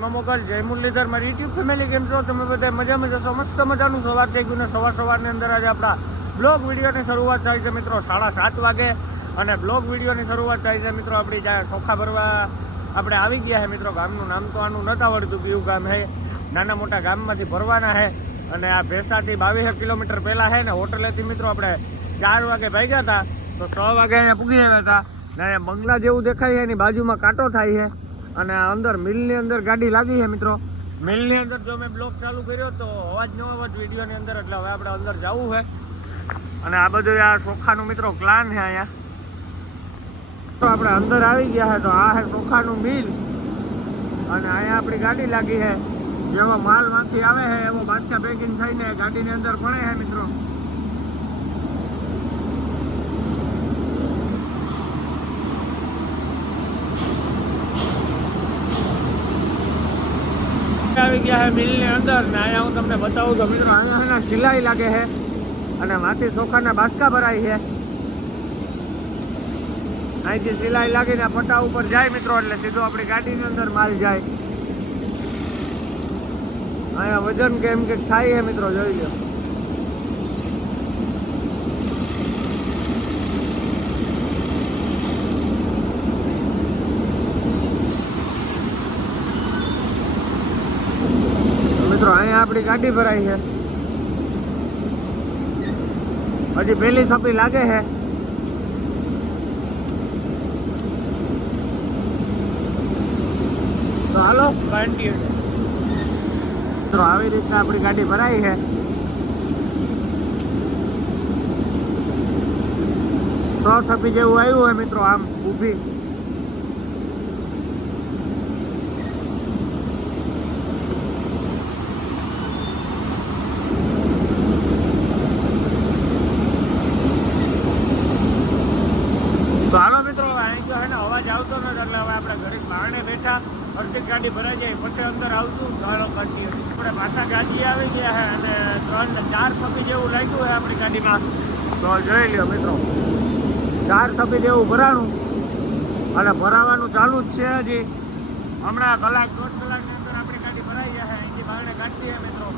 ભીમા મોગલ, જય મુરલીધર, મારી YouTube family. કેમ છો તમે બધા? મજામાં જશો? મસ્ત મજાનું સવાર થઈ ગયું ને સવારની અંદર આજે આપણા બ્લોગ વિડીયોની શરૂઆત થાય છે મિત્રો 7:30 વાગે. અને બ્લોગ વિડીયોની શરૂઆત થાય છે મિત્રો આપણી જ્યાં ચોખા ભરવા આપણે આવી ગયા છે મિત્રો. ગામનું નામ તો આનું નથી આવડતું, કયું ગામ છે. નાના મોટા ગામમાંથી ભરવાના છે. અને આ ભેસાથી 22 કિલોમીટર પહેલાં છે ને હોટલેથી મિત્રો આપણે 4 વાગે ભાગ્યા હતા તો 6 વાગે અહીંયા પૂગી આવ્યા હતા. ને બંગલા જેવું દેખાય છે, એની બાજુમાં કાંટો થાય છે. અને અંદર મિલની અંદર ગાડી લાગી છે મિત્રો. મિલની અંદર જો મેં બ્લોગ ચાલુ કર્યો તો અવાજ ન અવાજ વિડીયોની અંદર, એટલે હવે આપણે અંદર જવું છે. અને આ બધું આ ચોખાનું મિત્રો પ્લાન છે અહીંયા. તો આપણે અંદર આવી ગયા છે તો આ છે ચોખાનું મિલ. અને અહીંયા આપણી ગાડી લાગી છે. જેવો માલ માંથી આવે છે એવો બાસ્કા પેકિંગ થઈને ગાડીની અંદર પડે છે મિત્રો. આવી ગયા છે મિલની અંદર ને અહીંયા હું તમને બતાવું તો મિત્રો અહીંયા સિલાઈ લાગે છે અને માંથી ચોખાના બાસ્કા ભરાય છે. અહીંથી સિલાઈ લાગીને પટ્ટા ઉપર જાય મિત્રો, એટલે સીધો આપણી ગાડીની અંદર માલ જાય. અહીંયા વજન કેમ કે થાય છે મિત્રો, જોઈ લો. મિત્રો અહીંયા આપણી ગાડી ભરાઈ છે. હજી પહેલી થપ્પી લાગે છે. તો હાલો કન્ટિન્યુ. મિત્રો આવી રીતના આપણી ગાડી ભરાઈ છે. 100 થપ્પી જેવું આવ્યું હોય મિત્રો, આમ ઊભી. તો હાલો મિત્રો અહીં ગયો છે ને અવાજ આવતો નથી, એટલે હવે આપણે ઘરે બારણે બેઠા. અડધી ગાડી ભરાઈ જાય પછી અંદર આવશું. ચાલો કન્ટિન્યુ. આપણે પાછા ગાડી આવી ગયા છે અને 3 ને 4 થપ્પી જેવું લાગ્યું છે આપણી ગાડીમાં. તો જોઈ લ્યો મિત્રો, 4 થપ્પી જેવું ભરાણું અને ભરાવાનું ચાલુ જ છે હજી. હમણાં કલાક 1.5 કલાકની અંદર આપણી ગાડી ભરાઈ જાય. અહીંથી બારણે કાઢીએ મિત્રો.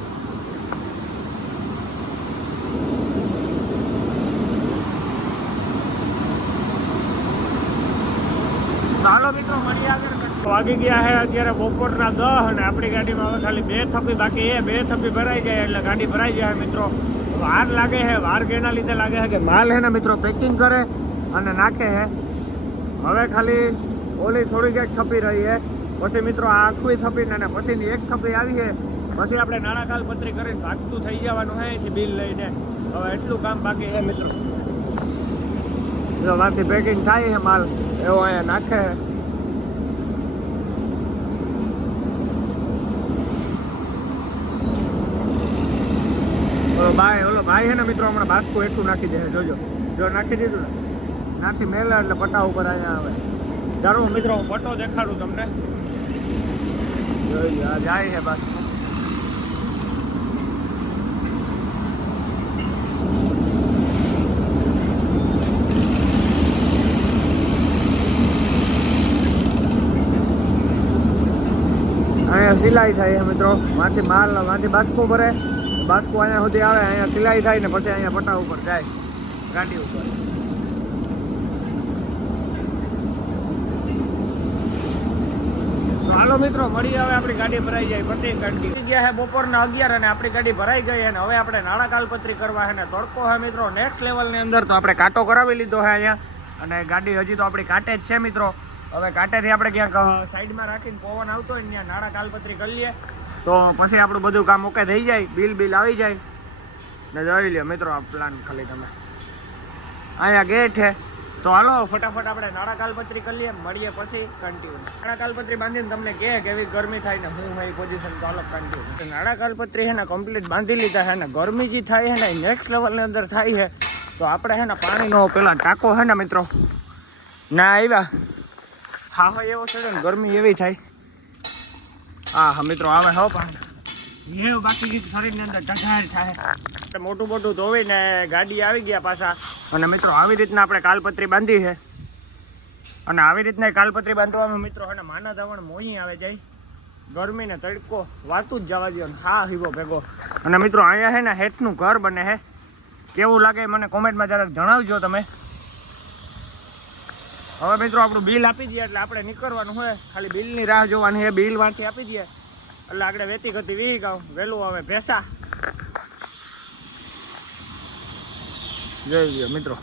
ચાલો મિત્રો મળીએ આગળ. વાગી ગયા છે અત્યારે બપોરના 10 અને આપણી ગાડીમાં હવે ખાલી 2 થપ્પી બાકી છે. 2 થપ્પી ભરાઈ જાય એટલે ગાડી ભરાઈ જાય મિત્રો. વાર લાગે છે. વાર કેના લીધે લાગે છે કે માલ છે ને મિત્રો પેકિંગ કરે અને નાખે છે. હવે ખાલી ઓલી થોડીક એક થપ્પી રહી છે. પછી મિત્રો આ આખી થપ્પી ને પછીની એક થપ્પી આવી છે. પછી આપણે નાણાં કાલપત્રી કરીને ભાગતું થઈ જવાનું છે એથી બિલ લઈને. હવે એટલું કામ બાકી છે મિત્રો. જો માંથી પેકિંગ થાય છે માલ, એવો અહીંયા નાખે. ઓલો ભાઈ છે ને મિત્રો હમણાં બાસ્કું એટલું નાખી દે. જોજો, જો નાખી દીધું ને, નાખી મેલા એટલે પટ્ટા ઉપર અહીંયા આવે. ચાલો મિત્રો હું પટ્ટો દેખાડું તમને. જોઈ આ જાય છે બાસ્કું. અહીંયા સિલાઈ થાય છે મિત્રો. માંથી માલ માંથી બાસ્કો ભરે, બાસ્કો અહીંયા સુધી આવે, અહીંયા સિલાઈ થાય ને પછી અહીંયા પટ્ટા ઉપર જાય ગાડી ઉપર. તો હાલો મિત્રો મળીએ હવે આપણી ગાડી ભરાઈ જાય પછી કન્ટિન્યુ. ગયા છે બપોરના 11 અને આપણી ગાડી ભરાઈ ગઈ. અને હવે આપણે નાણાં કાલપત્રી કરવા છે ને તડકો છે મિત્રો નેક્સ્ટ લેવલની અંદર. તો આપણે કાંટો કરાવી લીધો છે અહીંયા. અને ગાડી હજી તો આપણી કાંટે જ છે મિત્રો. હવે કાંટેથી આપણે ક્યાંક સાઈડમાં રાખીને પવન આવતો હોય ને ત્યાં નાણાં કાલપત્રી કરી લઈએ તો પછી આપણું બધું કામ ઓકે થઈ જાય. બિલ આવી જાય ને જોઈ લ્યો મિત્રો આ પ્લાન. ખાલી તમે અહીંયા ગેટ છે. તો હાલો ફટાફટ આપણે નાણાં કાલપત્રી કરી લઈએ. મળીએ પછી કન્ટિન્યુ. નાણાં કાલપત્રી બાંધીને તમને કહે કેવી ગરમી થાય ને હું હોય પોઝિશન. તો હાલો કન્ટિન્યુ. નાણાં કાલપત્રી છે ને કમ્પ્લીટ બાંધી લીધા છે ને. ગરમી જે થાય છે ને નેક્સ્ટ લેવલની અંદર થાય છે. તો આપણે છે ને પાણીનો પેલા ટાંકો છે ને મિત્રો ના આવ્યા. હા એવો છે ને ગરમી એવી થાય. હા મિત્રો આવે હો પાણી એવું બાકી શરીરની અંદર ઢગાર થાય. મોટું મોટું ધોવીને ગાડી આવી ગયા પાછા. અને મિત્રો આવી રીતના આપણે કાલપત્રી બાંધી છે. અને આવી રીતના કાલપત્રી બાંધવામાં મિત્રો છે ને માના ધવણ મોહી આવે જાય. ગરમી ને તડકો વાતું જ જવા દો ને હા હીવો ભેગો. અને મિત્રો અહીંયા છે ને હેઠનું ઘર બને છે, કેવું લાગે મને કોમેન્ટમાં જરાક જણાવજો તમે. હવે મિત્રો આપણું બિલ આપી દઈએ એટલે આપણે નીકળવાનું હોય, ખાલી બિલની રાહ જોવાની છે. બિલ વાંચી આપી દઈએ એટલે આપણે વેતી ગતિ વી ગાવ વહેલું આવે ભેસા જોઈ લો મિત્રો.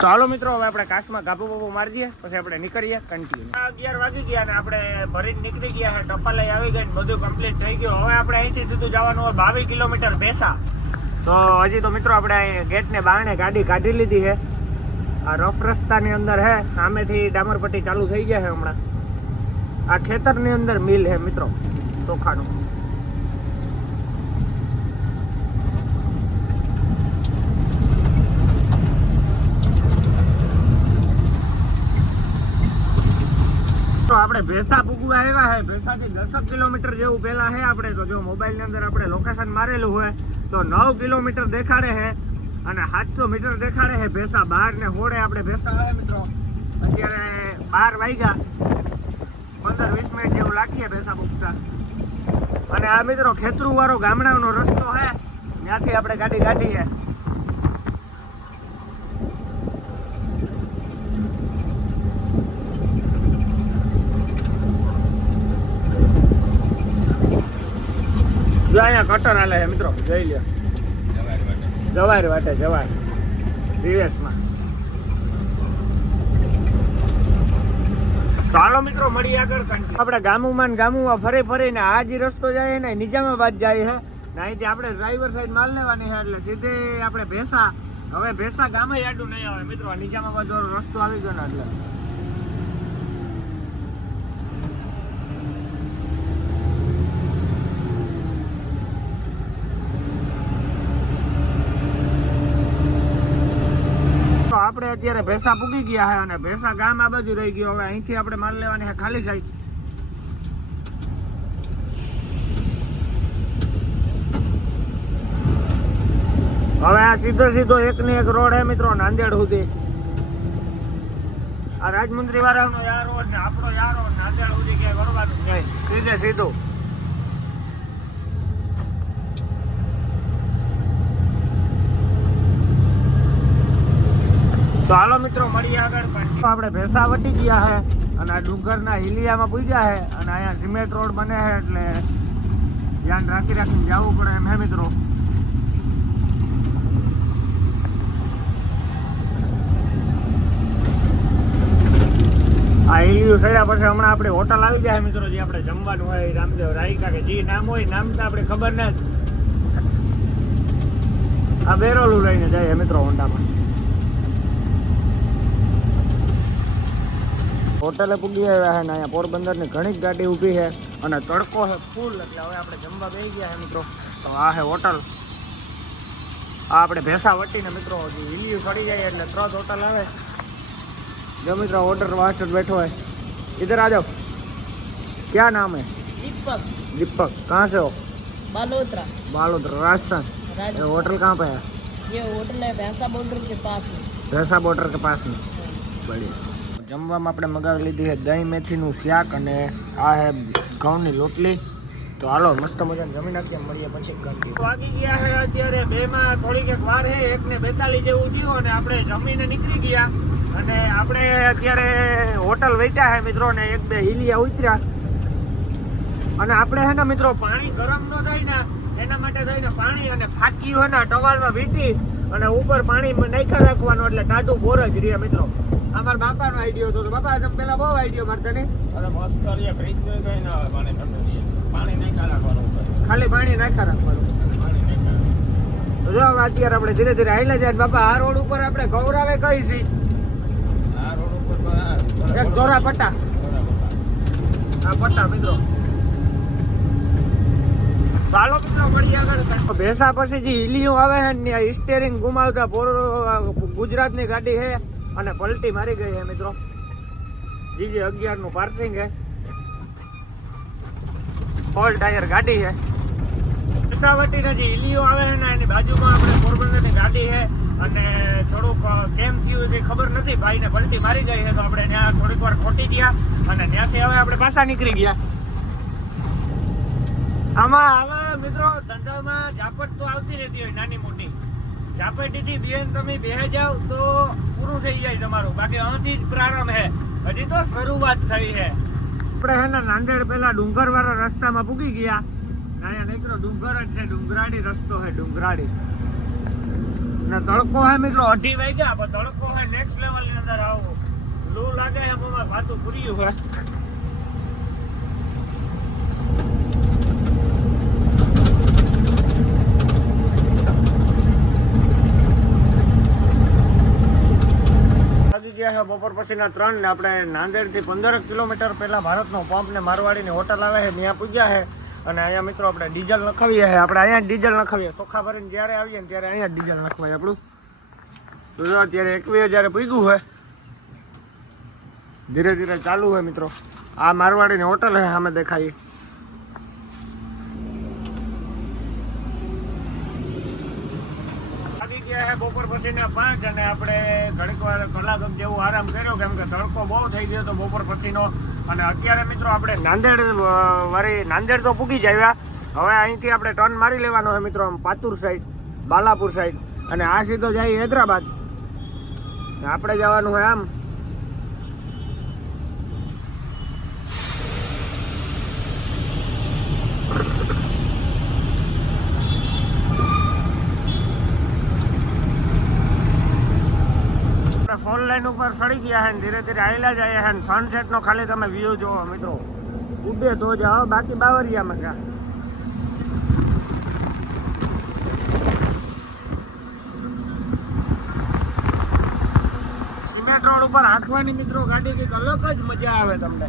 ચાલો મિત્રો હવે આપણે કાશમાં ગાભો બાપુ મારી દઈએ પછી આપણે નીકળીએ કન્ટિન્યુ. 11 વાગી ગયા ને આપણે ભરીને નીકળી ગયા છે, ટપ્પા લઈ આવી ગઈ, બધું કમ્પ્લીટ થઈ ગયું. હવે આપણે અહીંથી સીધું જવાનું હોય 22 કિલોમીટર ભેસા. તો હજી તો મિત્રો આપણે ગેટને બારણે ગાડી કાઢી લીધી છે. આ રફ રસ્તાની અંદર છે, સામેથી ડામરપટ્ટી ચાલુ થઈ ગયા છે હમણાં. આ ખેતરની અંદર મિલ છે મિત્રો ચોખાનું. આપણે ભેસા પૂગવા આવ્યા છે. ભેસાથી 10 કિલોમીટર જેવું પહેલા છે આપણે તો જો મોબાઈલની અંદર આપણે લોકેશન મારેલું હોય તો 9 કિલોમીટર દેખાડે છે અને 700 મીટર દેખાડે છે. ભેસા બહાર ને હોડે આપણે ભેસા આવે મિત્રો. અત્યારે 12 વાગ્યા 15-20 મિનિટ જેવું લાગીએ ભેસા પૂગતા. અને આ મિત્રો ખેતરું વાળો ગામડાનો રસ્તો છે, ત્યાંથી આપણે ગાડી કાઢીએ. અહીંયા કટર હાલે છે મિત્રો, જોઈ લ્યો. જવાર વાટે જવાર રિવેશમાં. ચાલો મિત્રો મળીએ આગળ. આપણે ગામુમાં ફરીને આ જે રસ્તો જાય ને નિજામાબાદ જાય છે ને અહીંથી આપણે ડ્રાઈવર સાઈડ માલ લેવાની છે એટલે સીધે આપણે ભેસા. હવે ભેસા ગામે યાડું નહીં આવે મિત્રો, નિજામાબાદ વાળો રસ્તો આવી ગયો ને એટલે. આપણે અત્યારે ભેસા પૂગી ગયા છે અને ભેસા ગામ આ બાજુ રહી ગયો. હવે અહીંથી આપણે માલ લેવાની છે ખાલી સાઈડ. હવે આ સીધો એકની એક રોડ હે મિત્રો નાંદેડ સુધી. આ રાજમંત્રી વાળાનો યા રોડ ને આપણો યા રોડ નાંદેડ સુધી ક્યાંય વળવાનું નહીં, સીધું. તો હાલો મિત્રો મળીએ આગળ. આપણે ભેસા વટી ગયા છે અને આ ડુંગરના હિલિયામાં પૂજ્યા છે અને અહીંયા સિમેન્ટ રોડ બને છે એટલે ધ્યાન રાખીને જવું પડે એમ હે મિત્રો. આ હિલિયું સડ્યા પછી હમણાં આપણે હોટલ આવી જાય મિત્રો, જે આપણે જમવાનું હોય રામદેવ રાયકા કે જે નામ હોય, નામ તો આપણે ખબર ન જ. આ બેરોલું લઈને જાય મિત્રો હોન્ડામાં. હોટલે પૂગી આવ્યા છે ને અહીંયા પોરબંદરની ઘણી ગાડી ઊભી છે અને તડકો છે ફૂલ એટલે હવે આપણે જમવા બેસી ગયા છે મિત્રો. તો આ છે હોટલ. આ આપણે ભેસા વટીને મિત્રો હિલિયું ચડી જાય એટલે તરત હોટલ આવે. जो मित्र ऑर्डर मास्टर बैठो है, इधर आ जाओ. क्या नाम है? दीपक. दीपक कहाँ से हो? बालोतरा. बालोतरा राजस्थान. ये होटल कहाँ पे है? ये होटल है भैंसा बॉर्डर के पास में. भैंसा बॉर्डर के पास में. बढ़िया. જમવામાં આપણે મગાવી લીધી છે દહીં મેથીનું શાક અને આ છે ઘઉંની રોટલી. તો હાલો મસ્ત મજાને જમી નાખીએ, મળીએ પછી કંઈ. વાગી ગયા છે અત્યારે 2 માં થોડીક એક વાર છે, 1:42 જેવું થયું અને આપણે જમીને નીકળી ગયા. અને આપણે અત્યારે હોટલ વેચ્યા છે મિત્રો ને 1-2 હિલિયા ઉતર્યા. અને આપણે છે ને મિત્રો પાણી ગરમ ન થાય ને એના માટે થઈને પાણી અને ફાકી હોય ને ટવાલમાં વીટી અને ઉપર પાણી નાખ્યા રાખવાનું એટલે ટાટું બોર જ રહે મિત્રો. અમારા બાપાનો આઈડિયો હતો. બાપા તમે પેલા બહુ આઈડિયો મારતા ને? અરે મસ્ત કરીએ, ફ્રીજ કઈ ના આવે, પાણી ઠંડુ પાણી નાખ્યા રાખવાનું, ખાલી પાણી નાખ્યા રાખવાનું. તો જો અત્યારે આપણે ધીરે ધીરે આવેલા જાય. બાપા આ રોડ ઉપર આપણે ગૌરાવે કઈ છે? આ રોડ ઉપર એક જોરા પટ્ટા. આ પટ્ટા મિત્રો. ચાલો મિત્રો મળીએ આગળ. ભેસા પછી જે હિલિયું આવે છે ને સ્ટેરિંગ ગુમાવતા ગુજરાતની ગાડી છે અને પલટી મારી ગઈ છે મિત્રો. જીજે 11 નું પાર્કિંગ છે, ફોલ ટાયર ગાડી છે. ભેસાવટીના જે હિલિયું આવે છે ને એની બાજુમાં આપણે પોરબંદરની ગાડી છે અને થોડુંક કેમ થયું એ ખબર નથી, ભાઈને પલટી મારી ગઈ છે તો આપણે ત્યાં થોડીક વાર ખોટી ગયા અને ત્યાંથી હવે આપણે પાછા નીકળી ગયા. આમાં મિત્રો ધંધામાં ઝાપટ તો આવતી રહેતી હોય નાની મોટી. ઝાપટીથી બેન તમે બેહી જાવ તો પૂરું થઈ જાય તમારું, બાકી અહીંથી જ પ્રારંભ હે, હજી તો શરૂઆત થઈ છે. આપણે હે ને નાંદેડ પેલા ડુંગર વાળા રસ્તામાં પૂગી ગયા. અહીંયા નીકળો ડુંગર જ છે, ડુંગરાડી રસ્તો છે, ડુંગરાડી. ને તડકો હે મિત્રો 2:30 વાગ્યા, પણ તડકો હે નેક્સ્ટ લેવલ ની અંદર આવો. લૂ લાગે છે, પણ વાતું પૂર્યું છે. બપોર પછીના 3 ને આપણે નાંદેડ થી 15 કિલોમીટર પહેલા ભારતનો પંપ ને મારવાડીની હોટલ આવે છે, ત્યાં પૂજ્યા છે. અને અહીંયા મિત્રો આપણે ડીઝલ નખાવીએ છે. આપણે અહીંયા ડીઝલ નખાવીએ, ચોખા ભરીને જ્યારે આવીએ ને ત્યારે અહીંયા ડીઝલ નખવાય આપણું. તો અત્યારે 21,000 પૂગ્યું છે, ધીરે ધીરે ચાલુ છે મિત્રો. આ મારવાડીની હોટલ છે, સામે દેખાય. બપોર પછીના 5 અને આપણે ઘડીક વાર કલાક જેવું આરામ કર્યો, કેમ કે તડકો બહુ થઈ ગયો હતો બપોર પછીનો. અને અત્યારે મિત્રો આપણે નાંદેડ તો પૂગી જ આવ્યા. હવે અહીંથી આપણે ટર્ન મારી લેવાનો છે મિત્રો, આમ પાતુર સાઈડ, બાલાપુર સાઈડ, અને આ સીધો જાય હૈદરાબાદ. આપણે જવાનું હોય આમ. ફોર લાઈન ઉપર સડી ગયા છે, ધીરે ધીરે આવેલા જાય છે. સનસેટ નો ખાલી તમે વ્યૂ જોવો મિત્રો, ઉડે તો જાઓ, બાકી બાવરિયામાં કા. સિમેન્ટ રોડ ઉપર હાંકવાની મિત્રો ગાડી કંઈક અલગ જ મજા આવે તમને.